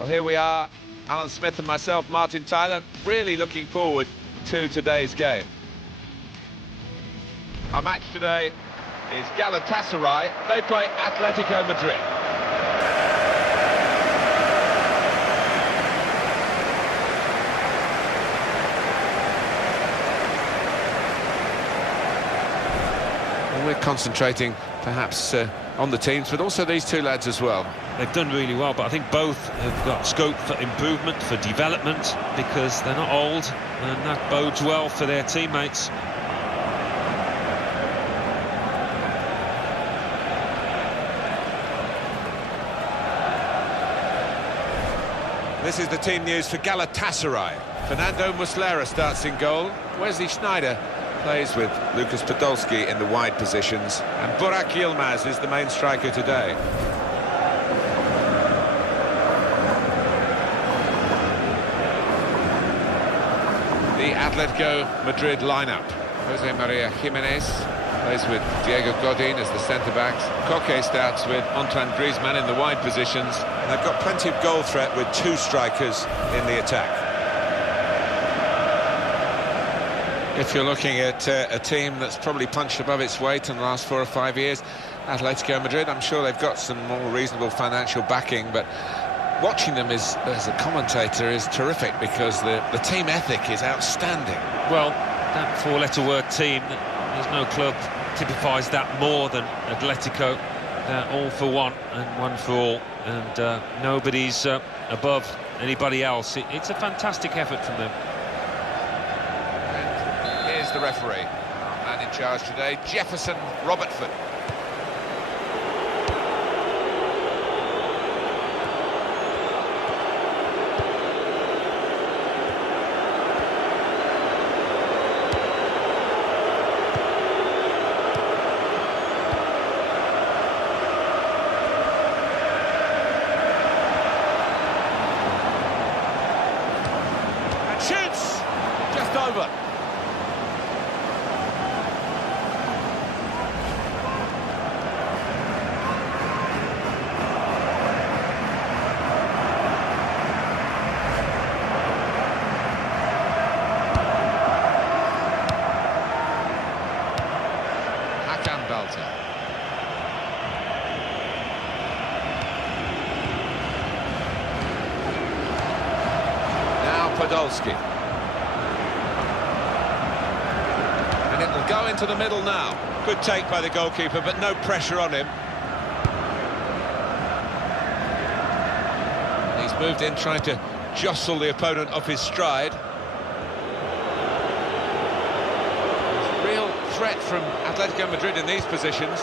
Well, here we are, Alan Smith and myself, Martin Tyler, really looking forward to today's game. Our match today is Galatasaray. They play Atletico Madrid. Well, we're concentrating perhaps on the teams, but also these two lads as well. They've done really well, but I think both have got scope for improvement, for development, because they're not old, and that bodes well for their teammates. This is the team news for Galatasaray. Fernando Muslera starts in goal. Wesley Sneijder plays with Lucas Podolski in the wide positions, and Burak Yilmaz is the main striker today. The Atletico Madrid lineup. Jose Maria Jimenez plays with Diego Godin as the centre-backs. Koke starts with Antoine Griezmann in the wide positions. And they've got plenty of goal threat with two strikers in the attack. If you're looking at a team that's probably punched above its weight in the last 4 or 5 years, Atletico Madrid, I'm sure they've got some more reasonable financial backing, but watching them as a commentator is terrific because the team ethic is outstanding. Well, that four-letter word team, there's no club typifies that more than Atletico. They're all for one and one for all, and nobody's above anybody else. It's a fantastic effort from them. And here's the referee, our man in charge today, Jefferson Robertford. Shoots! Just over. Hakan Belter. Now Podolski. And it'll go into the middle now. Good take by the goalkeeper, but no pressure on him. And he's moved in trying to jostle the opponent off his stride. There's real threat from Atletico Madrid in these positions.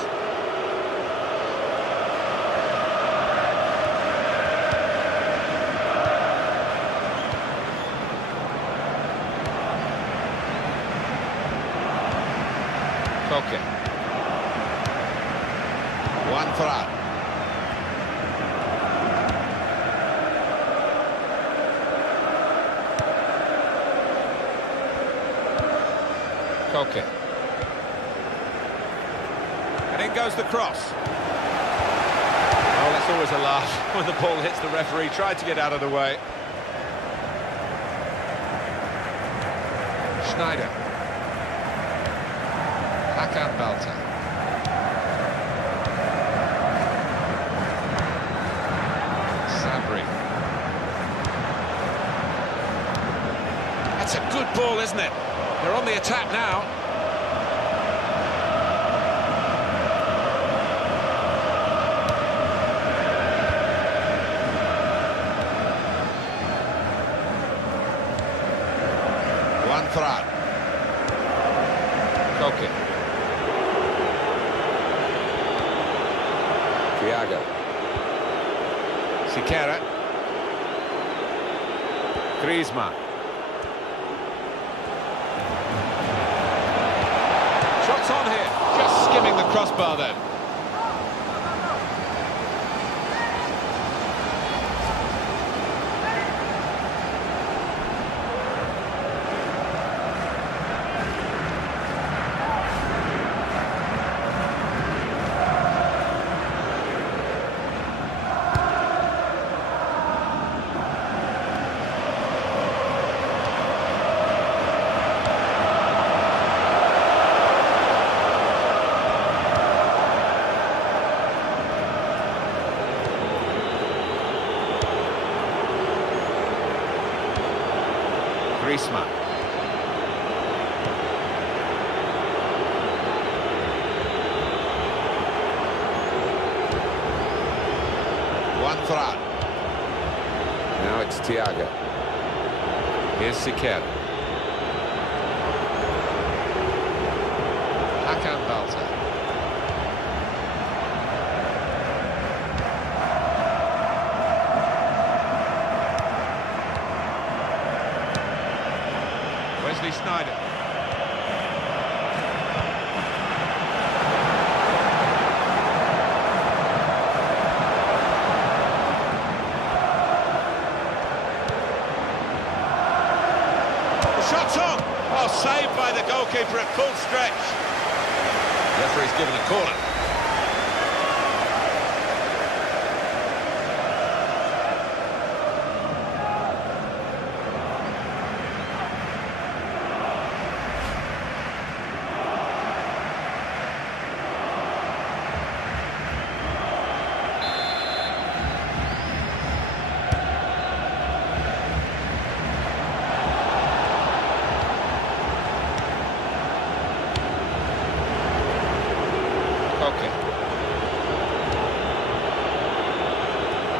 Koke. One for out. Koke. And in goes the cross. Oh, that's always a laugh when the ball hits the referee. Tried to get out of the way. Sneijder. Hakan Belter. Sabri. That's a good ball, isn't it? They're on the attack now. One for out. Koke. Thiago. Siqueira. Griezmann. Shots on here, just skimming the crossbar then. Griezmann. One throw. Now it's Thiago. Here's Siqueira. Hakan Balta. Wesley Sneijder. Shot on! Oh, saved by the goalkeeper at full stretch. Referee's given a corner.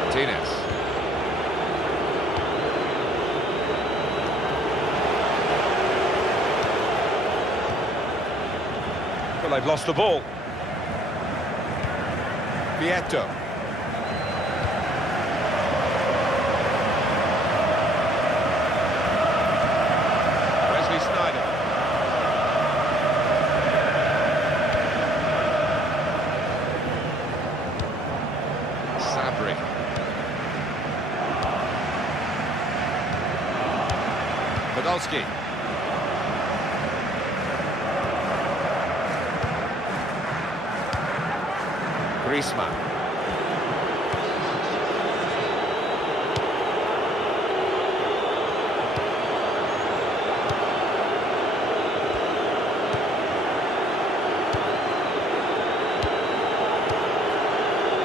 Martinez. Well, they've lost the ball. Vieto. Wesley Sneijder. Sabri. Podolski. Griezmann.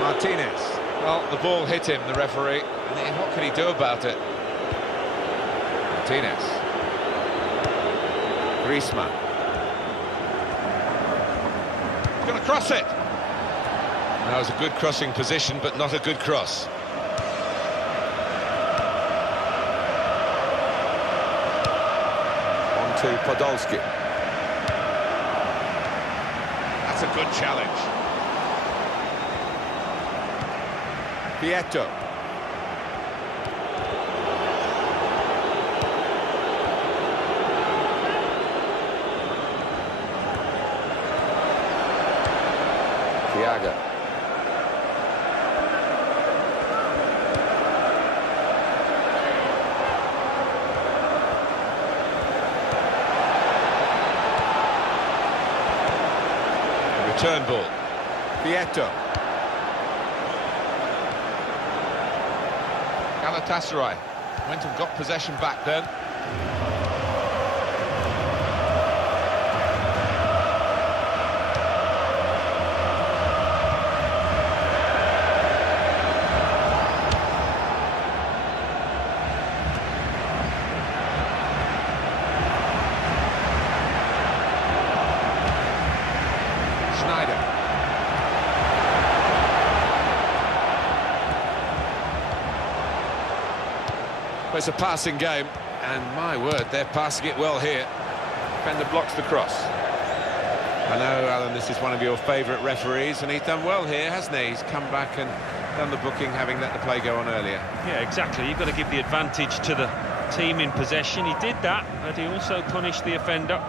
Martinez. Well, the ball hit him, the referee. And what can he do about it? Martinez. Griezmann. He's going to cross it. That was a good crossing position, but not a good cross. On to Podolski. That's a good challenge. Vieto. Thiago. Return ball. Vieto. Galatasaray went and got possession back then. It's a passing game, and my word, they're passing it well here. Defender blocks the cross. I know, Alan, this is one of your favourite referees, and he's done well here, hasn't he? He's come back and done the booking, having let the play go on earlier. Yeah, exactly. You've got to give the advantage to the team in possession. He did that, but he also punished the offender.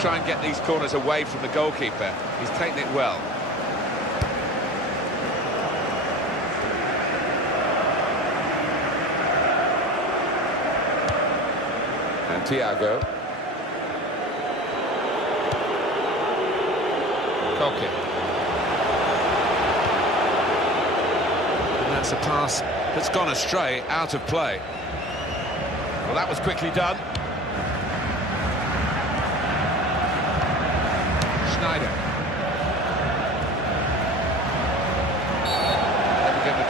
Try and get these corners away from the goalkeeper. He's taken it well. And Thiago. Koke. And that's a pass that's gone astray, out of play. Well, that was quickly done.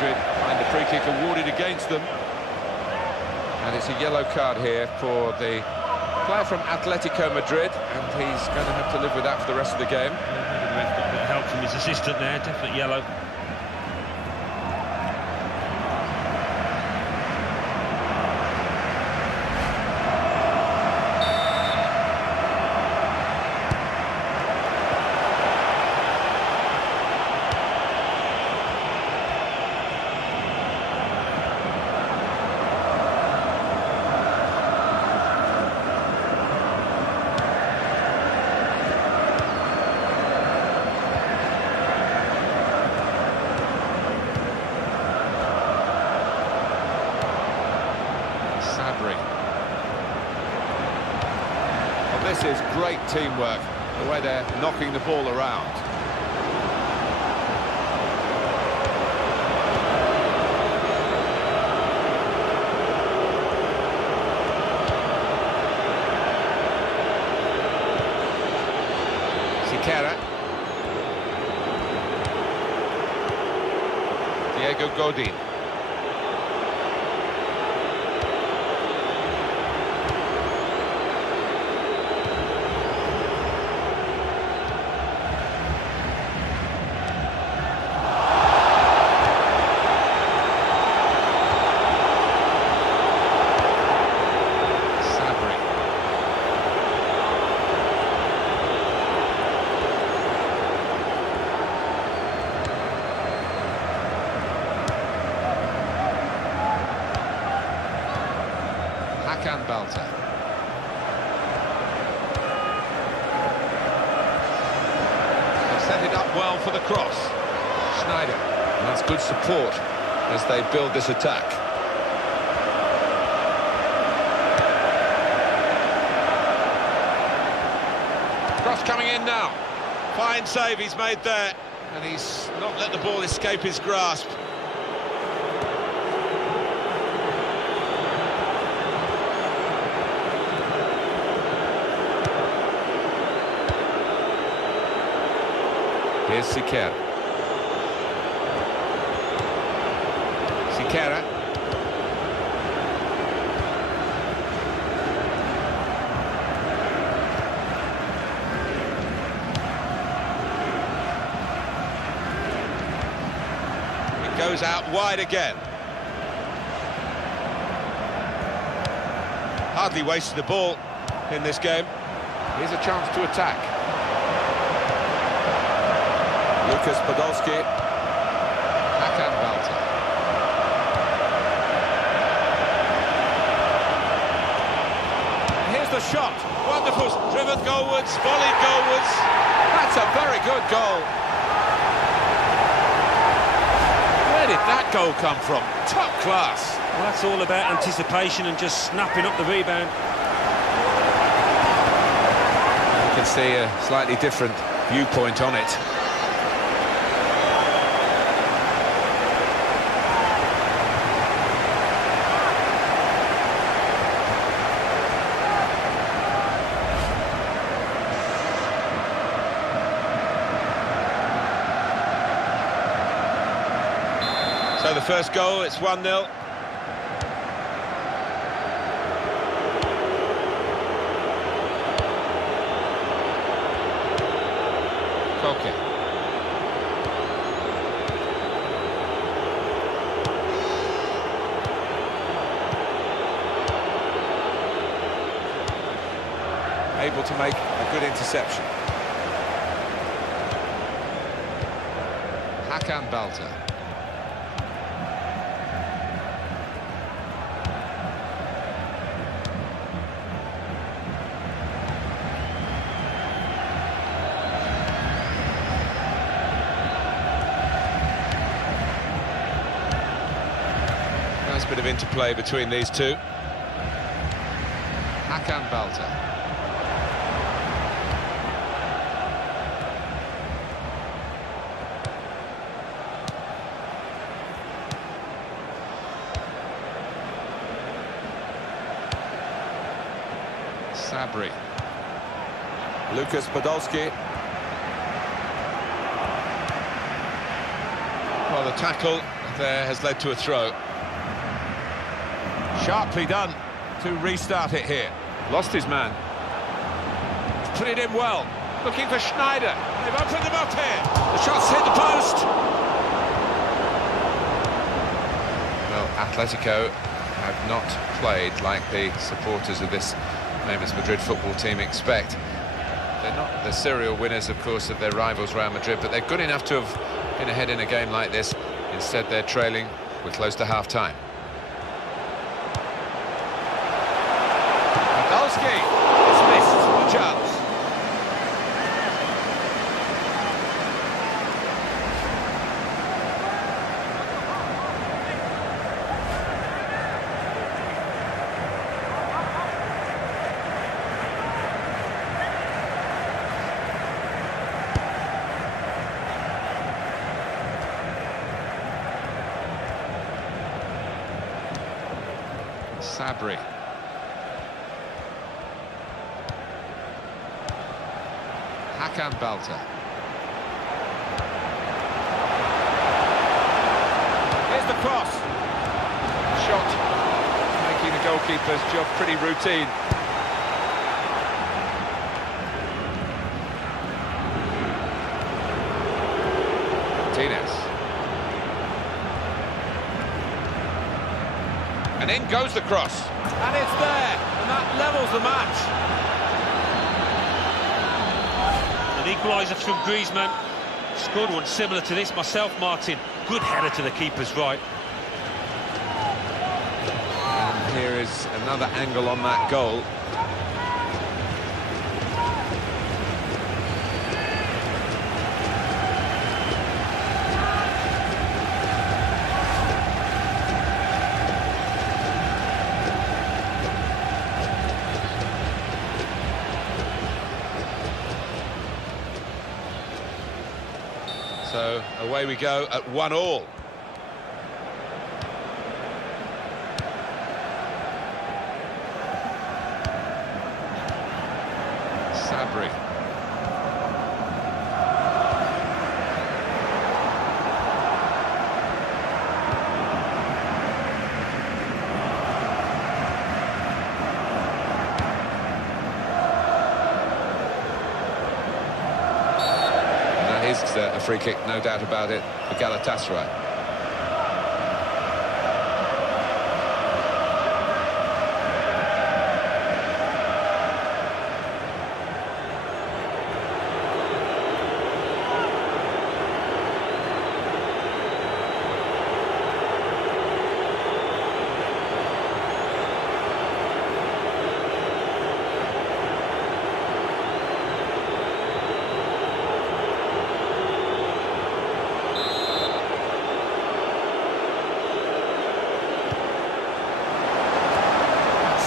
Madrid find the free kick awarded against them. And it's a yellow card here for the player from Atletico Madrid, and he's going to have to live with that for the rest of the game. Maybe the ref got a bit of help from his assistant there, definite yellow. Well, this is great teamwork, the way they're knocking the ball around. CSKA. Diego Godin. Balta. They set it up well for the cross. Schneider. And that's good support as they build this attack. Cross coming in now. Fine save he's made there, and he's not let the ball escape his grasp. Here's CSKA. CSKA. It goes out wide again. Hardly wasted the ball in this game. Here's a chance to attack. Lucas Podolski, Hakan Balta. Here's the shot, wonderful, driven goalwards, volleyed goalwards. That's a very good goal. Where did that goal come from? Top class. Well, that's all about anticipation and just snapping up the rebound. You can see a slightly different viewpoint on it. So the first goal, it's 1-0. Koke. Able to make a good interception. Hakan Balta. Nice bit of interplay between these two. Hakan Balta. Sabri. Lucas Podolski. Well, the tackle, I there has led to a throw. Sharply done to restart it here. Lost his man. Put it in well. Looking for Schneider. They've opened them up here. The shot's hit the post. Well, Atletico have not played like the supporters of this famous Madrid football team expect. They're not the serial winners, of course, of their rivals Real Madrid, but they're good enough to have been ahead in a game like this. Instead, they're trailing. We're close to half-time. Podolski, it's missed the chance. Sabri. Hakan Balta. Here's the cross. Shot making the goalkeeper's job pretty routine. Martinez. And in goes the cross. And it's there, and that levels the match. An equaliser from Griezmann. Scored one similar to this myself, Martin. Good header to the keeper's right. And here is another angle on that goal. So away we go at 1-1. Sabri. A free kick, no doubt about it, for Galatasaray.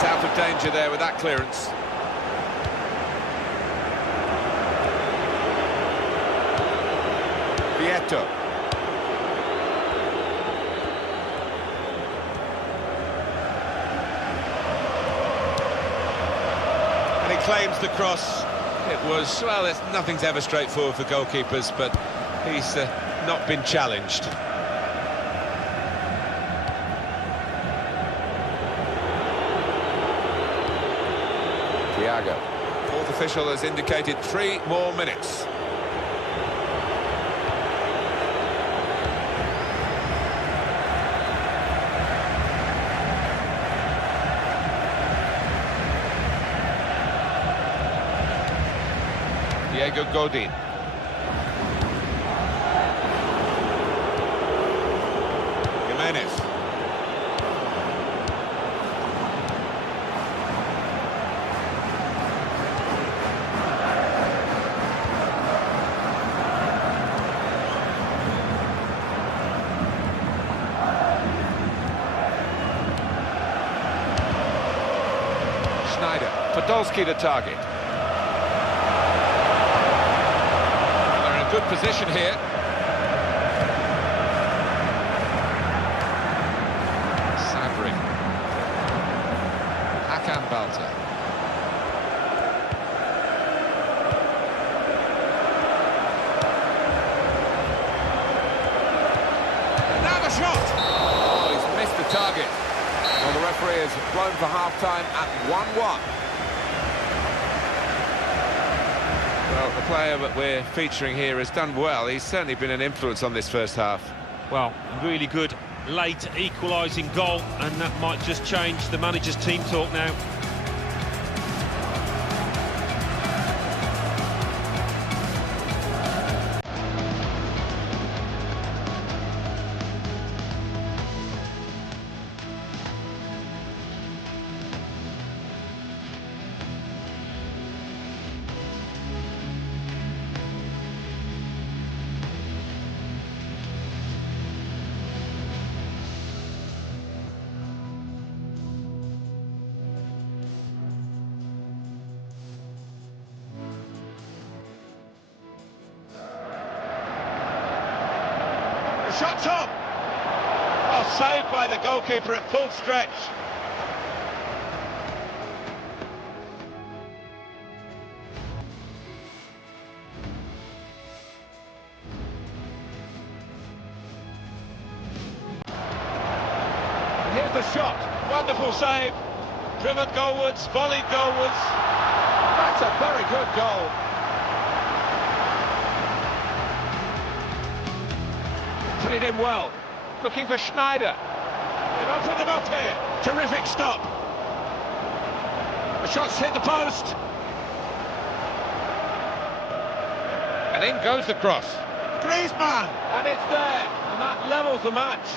Out of danger there with that clearance. Vieto. And he claims the cross. It was, well, nothing's ever straightforward for goalkeepers, but he's not been challenged. Thiago. Fourth official has indicated 3 more minutes. Diego Godin. Jimenez. Podolski the target. They're in a good position here. Sabri. Hakan Balta. And now the shot. referee has blown for half-time at 1-1. Well, the player that we're featuring here has done well. He's certainly been an influence on this first half. Well, really good late equalising goal, and that might just change the manager's team talk now. Shot up! Oh, saved by the goalkeeper at full stretch. Here's the shot. Wonderful save. Driven goalwards, volleyed goalwards. That's a very good goal. Put it in well. Looking for Schneider. They've opened them up here. Terrific stop. The shot's hit the post. And in goes the cross. Griezmann! And it's there. And that levels the match.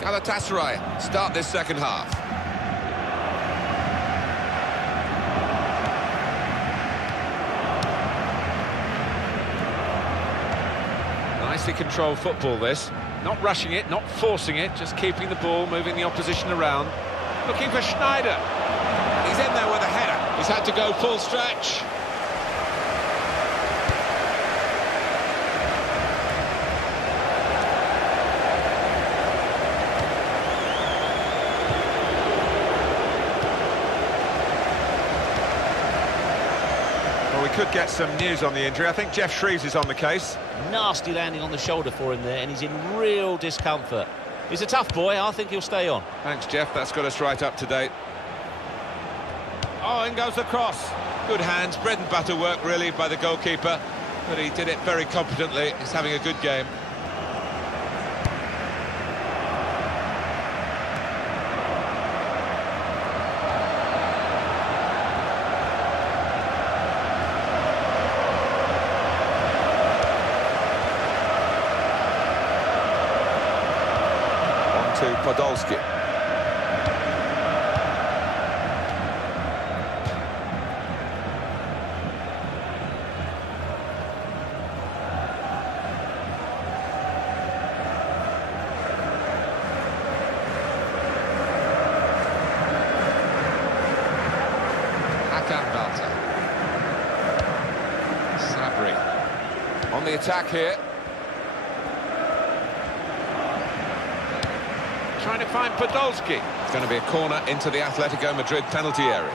Galatasaray start this second half. Nicely controlled football, this. Not rushing it, not forcing it, just keeping the ball, moving the opposition around. Looking for Schneider. He's in there with a header. He's had to go full stretch. We could get some news on the injury. I think Jeff Shreves is on the case. Nasty landing on the shoulder for him there, and he's in real discomfort. He's a tough boy. I think he'll stay on. Thanks, Jeff. That's got us right up to date. Oh, in goes the cross. Good hands, bread and butter work, really, by the goalkeeper. But he did it very competently. He's having a good game. To Podolski. Sabri on the attack here. Trying to find Podolski. It's going to be a corner into the Atletico Madrid penalty area.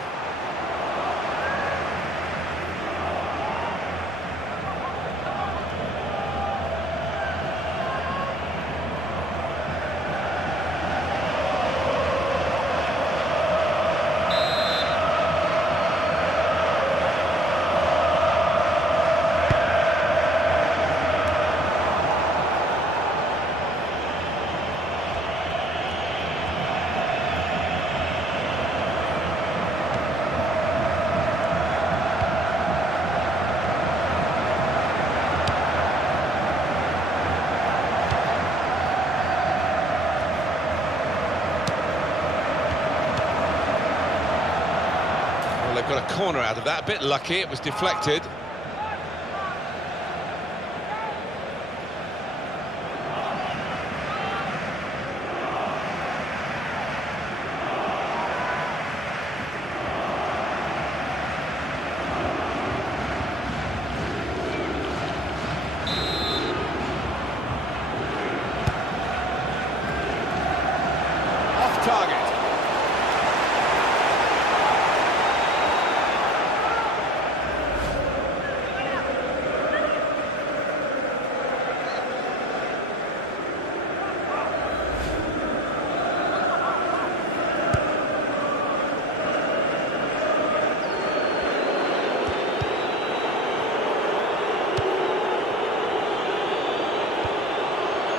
Got a corner out of that, a bit lucky, it was deflected. Off target.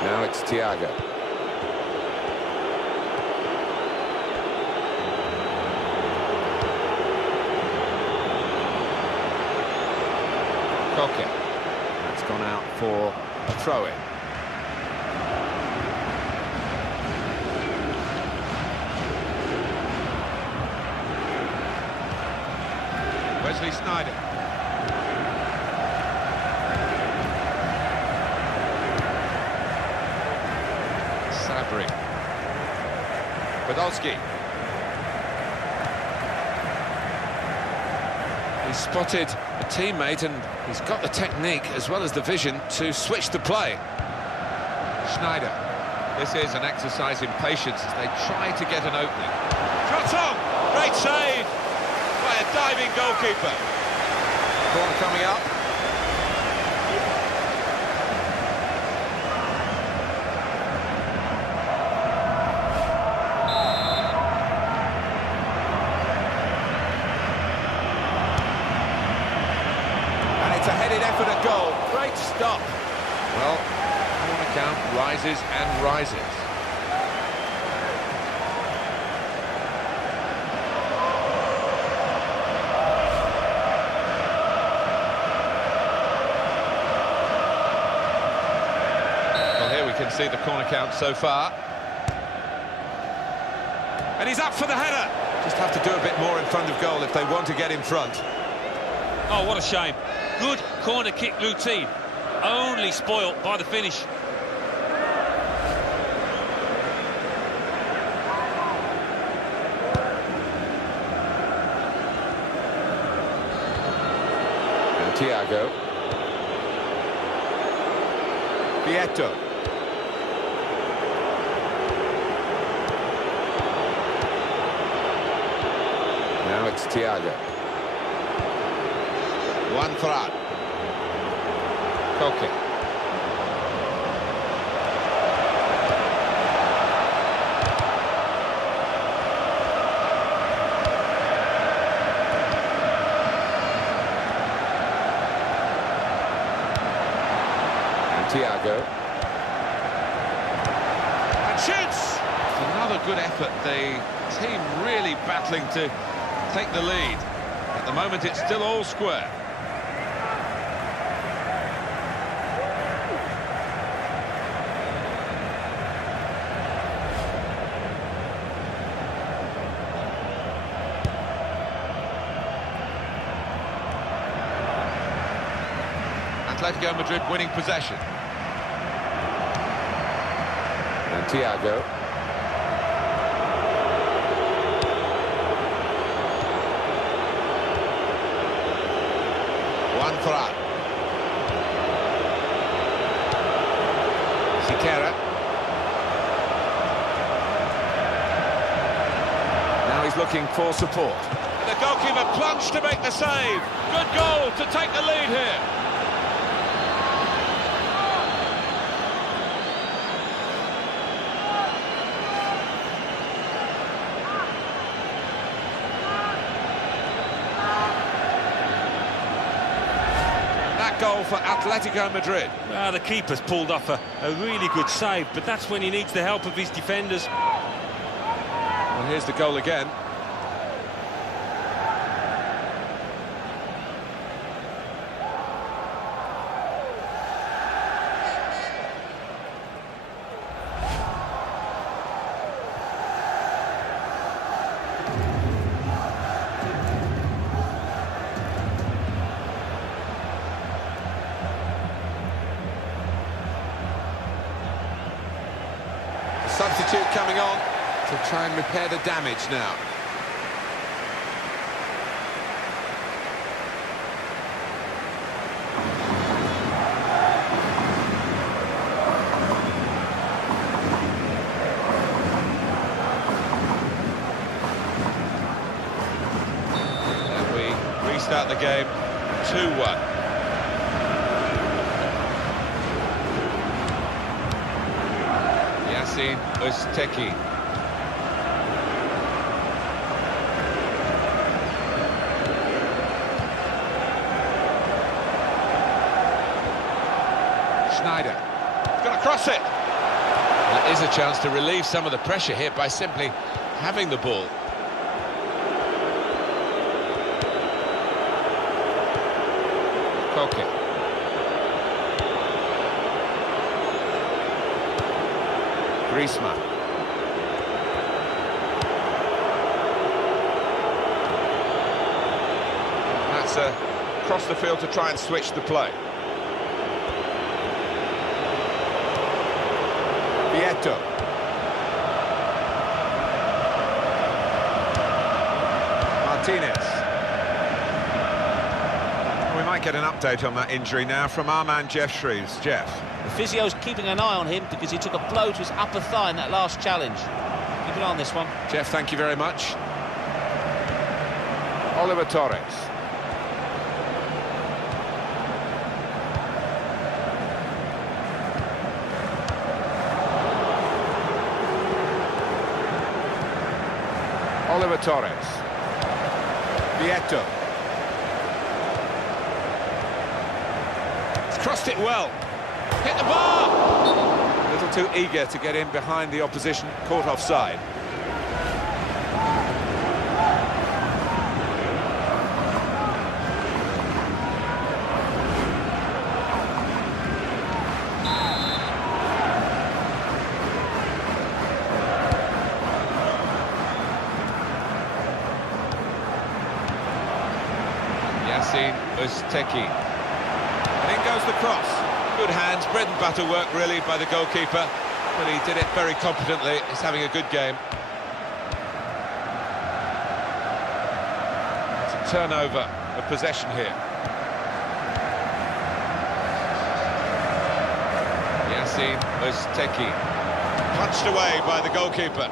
Now it's Thiago. Koke. That's gone out for a throw-in. Wesley Sneijder. Sabri. Podolski. He's spotted a teammate and he's got the technique as well as the vision to switch the play. Schneider. This is an exercise in patience as they try to get an opening. Shot on! Great save by a diving goalkeeper. Corner coming up. It's a headed effort at goal. Great stop. Well, corner count rises and rises. Well, here we can see the corner count so far. And he's up for the header. Just have to do a bit more in front of goal if they want to get in front. Oh, what a shame. Good corner kick routine, only spoilt by the finish. And Thiago. Vieto. Now it's Thiago. One throw. Koke. And Thiago. And shoots! Another good effort. The team really battling to take the lead. At the moment, it's still all square. Atletico Madrid winning possession. And Thiago. One throw. Siqueira. Now he's looking for support. The goalkeeper plunged to make the save. Good goal to take the lead here. Goal for Atletico Madrid. Well, the keeper's pulled off a really good save, but that's when he needs the help of his defenders. Well, here's the goal again. Substitute coming on to try and repair the damage now. And we restart the game 2-1. Özteki. Schneider. Got to cross it. That is a chance to relieve some of the pressure here by simply having the ball. Koke. Griezmann. That's across the field to try and switch the play. Vieto. Martinez. We might get an update on that injury now from our man Jeff Shreves. Jeff. The physio's keeping an eye on him because he took a blow to his upper thigh in that last challenge. Keep an eye on this one. Jeff, thank you very much. Oliver Torres. Oliver Torres. Vieto. He's crossed it well. Hit the bar! A little too eager to get in behind the opposition, caught offside. Özteki. And in goes the cross. Good hands, bread and butter work really by the goalkeeper, but he did it very competently. He's having a good game. It's a turnover of possession here. Özteki. Punched away by the goalkeeper.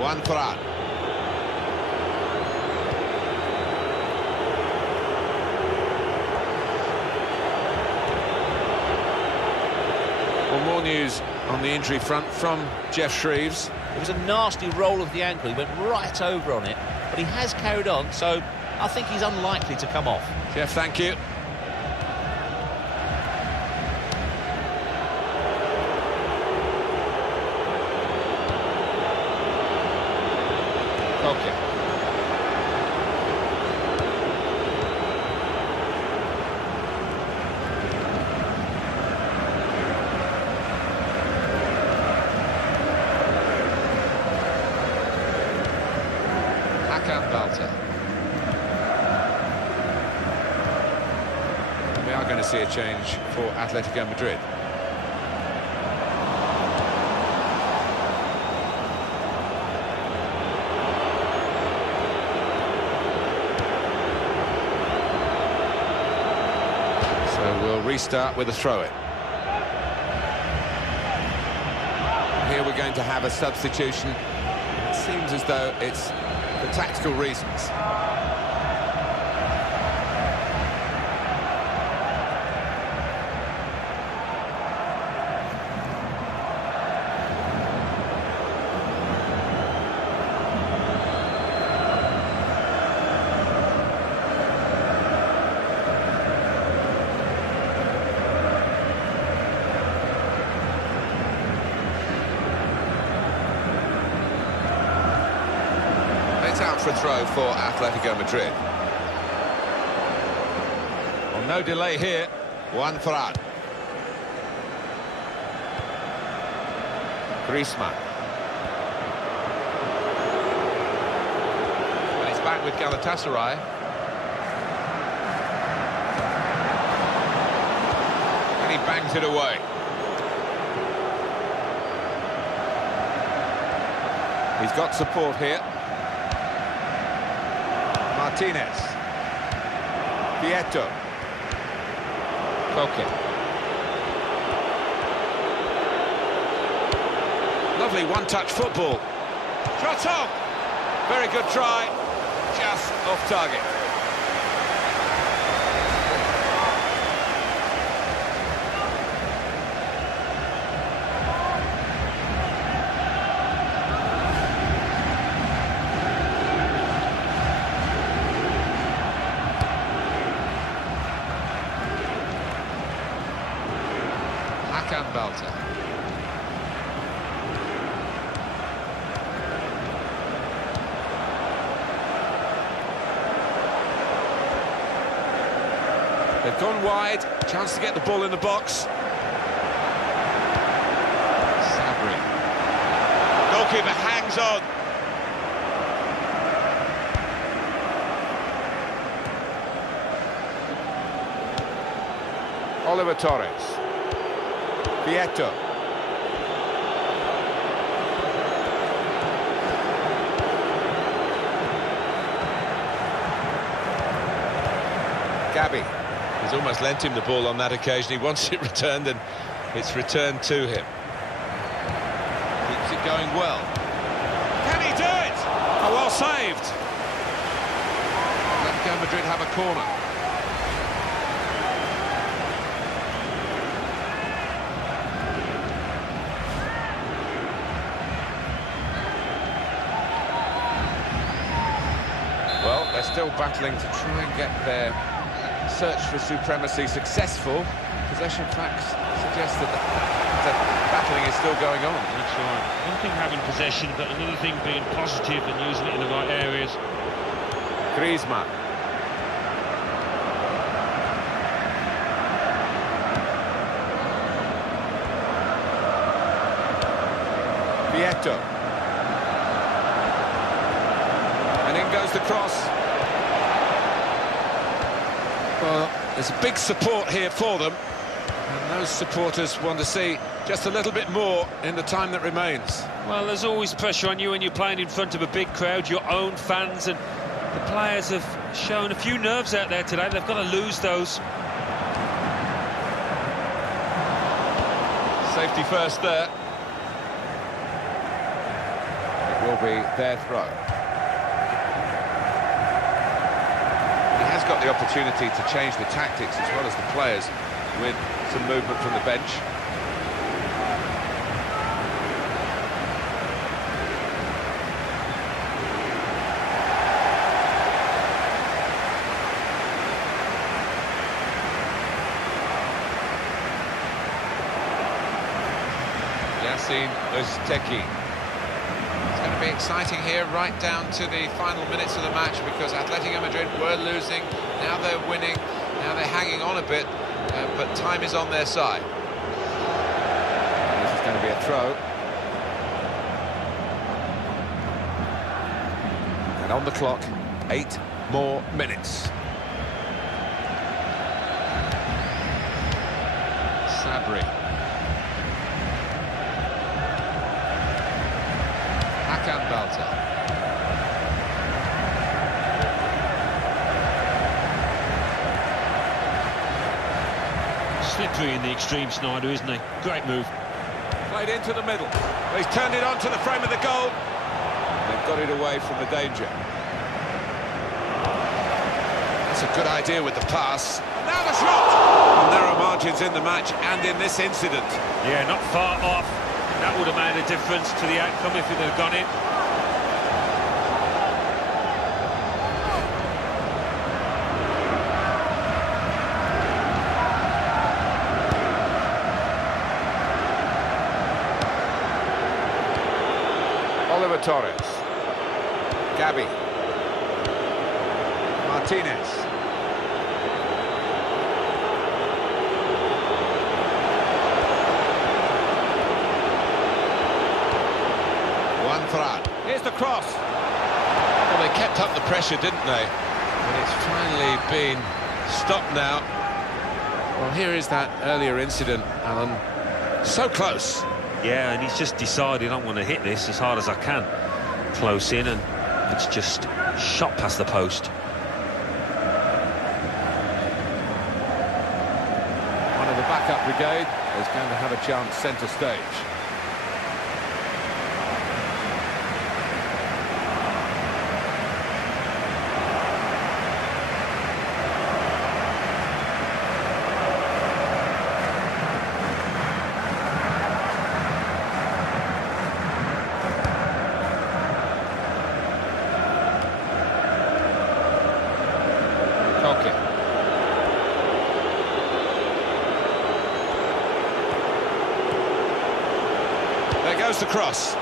One for out. Well, more news on the injury front from Jeff Shreves. It was a nasty roll of the ankle. He went right over on it, but he has carried on, so I think he's unlikely to come off. Jeff, thank you. Okay. We are going to see a change for Atletico Madrid. So we'll restart with a throw-in. Here we're going to have a substitution. It seems as though it's for tactical reasons. Out for a throw for Atletico Madrid. Well, no delay here. One for out. Griezmann. And he's back with Galatasaray. And he bangs it away. He's got support here. Martinez. Vieto. Koke. Lovely one-touch football. Shot on! Very good try. Just off target. Belter. They've gone wide, chance to get the ball in the box. Sabri. Goalkeeper hangs on. Oliver Torres. Vieto. Gabi. He's almost lent him the ball on that occasion. He wants it returned, and it's returned to him. Keeps it going well. Can he do it? Oh, well saved. Atletico Madrid have a corner. Well, they're still battling to try and get their search for supremacy successful. Possession facts suggest that the battling is still going on. That's right. One thing having possession, but another thing being positive and using it in the right areas. Griezmann. Vieto. And in goes the cross. Well, there's a big support here for them, and those supporters want to see just a little bit more in the time that remains. Well, there's always pressure on you when you're playing in front of a big crowd, your own fans, and the players have shown a few nerves out there today. They've got to lose those. Safety first there. It will be their throw. Got the opportunity to change the tactics as well as the players with some movement from the bench. Yasin Özteki. It's going to be exciting here right down to the final minutes of the match, because Atletico Madrid were losing, now they're winning, now they're hanging on a bit, but time is on their side. This is going to be a throw. And on the clock, 8 more minutes. Sabri. Hakan Belter. Slippery in the extreme, Snyder, isn't he? Great move. Played into the middle. He's turned it onto the frame of the goal. They've got it away from the danger. That's a good idea with the pass. Now the shot! Narrow margins in the match and in this incident. Yeah, not far off. That would have made a difference to the outcome if it had gone in. Oliver Torres. Gabi. Martinez. Here's the cross. Well, they kept up the pressure, didn't they? But it's finally been stopped now. Well, here is that earlier incident, Alan. So close. Yeah, and he's just decided I'm going to hit this as hard as I can. Close in, and it's just shot past the post. One of the backup brigade is going to have a chance centre stage. There goes the cross.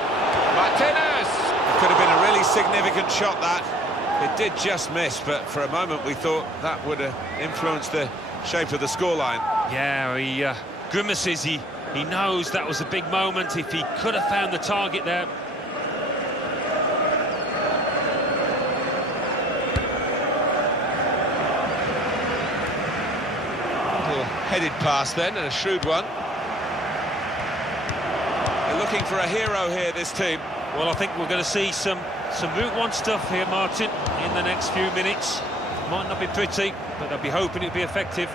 Martinez! It could have been a really significant shot, that. It did just miss, but for a moment we thought that would have influenced the shape of the scoreline. Yeah, he grimaces. He knows that was a big moment. If he could have found the target there. Little headed pass then, and a shrewd one. They're looking for a hero here, this team. Well, I think we're going to see some Route 1 stuff here, Martin, in the next few minutes. Might not be pretty, but they'll be hoping it'll be effective.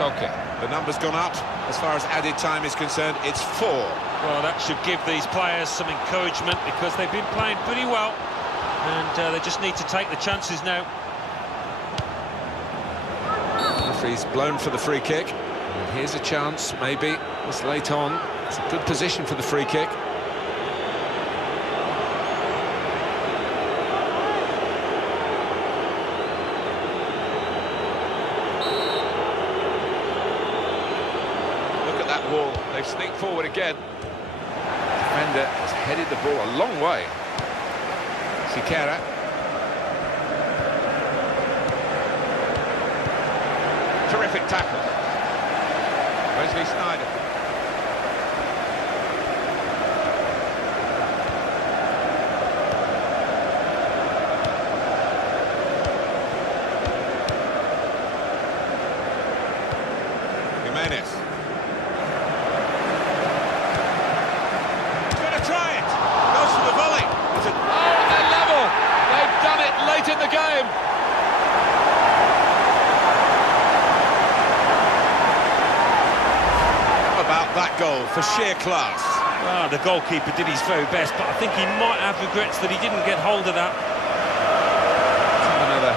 Okay, the number's gone up. As far as added time is concerned, it's 4. Well, that should give these players some encouragement because they've been playing pretty well, and they just need to take the chances now. Referee's blown for the free kick. And here's a chance, maybe, this late on. It's a good position for the free kick. Wall. They've sneaked forward again. Defender has headed the ball a long way. Siqueira. Terrific tackle. Wesley Sneijder. Jimenez. In the game. How about that goal for sheer class? Well, the goalkeeper did his very best, but I think he might have regrets that he didn't get hold of that. Let's have another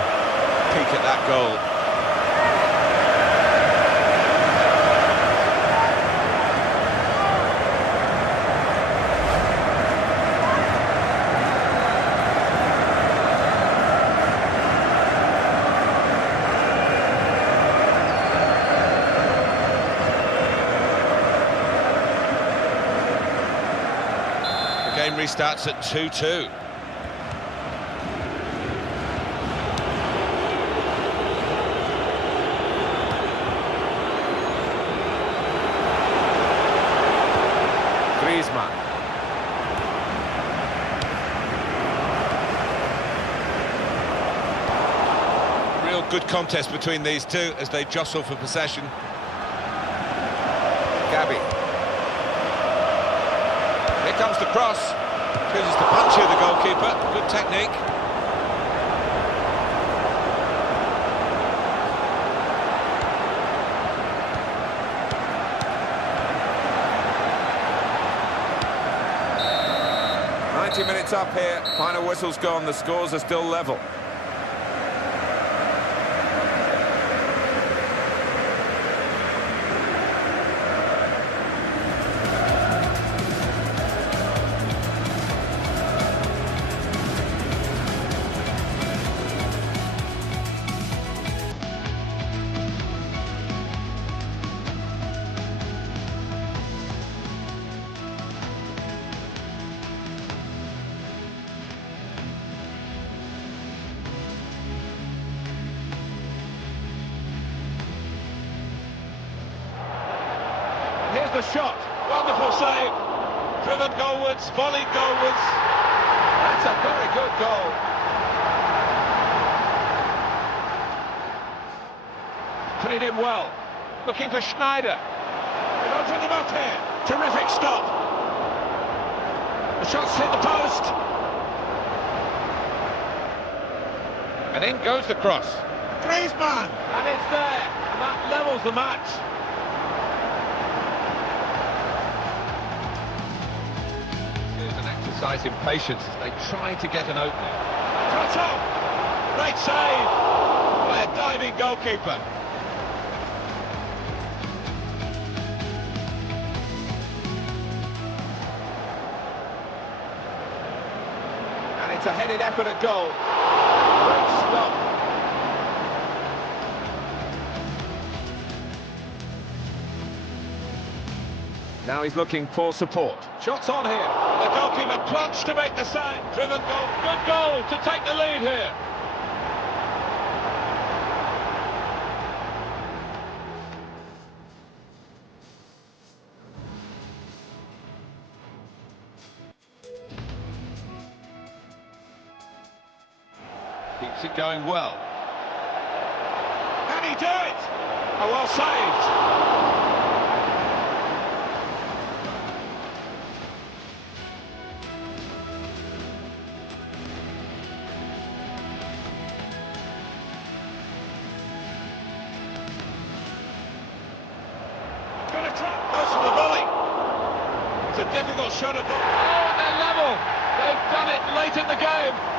peek at that goal. Game restarts at 2-2. Griezmann. Real good contest between these two as they jostle for possession. Gabi. Here comes the cross. Chooses to punch here, the goalkeeper. Good technique. Minutes up here. Final whistle's gone. The scores are still level. the shot. Wonderful save. Driven goalwards, volleyed goalwards. That's a very good goal. Put it in well. Looking for Schneider. They've opened them up here. Terrific stop. The shot's hit the post. And in goes the cross. Griezmann! And it's there. And that levels the match. Here's an exercise in patience as they try to get an opening. Proto! Great save! By a diving goalkeeper. And it's a headed effort at goal. Great stop. Now he's looking for support. Shots on here. The goalkeeper plunged to make the save. Driven goal. Good goal to take the lead here. Keeps it going well. Can he do it? Oh, well saved. Got a trap, goes for the volley. It's a difficult shot at the... Oh, they're level. They've done it late in the game.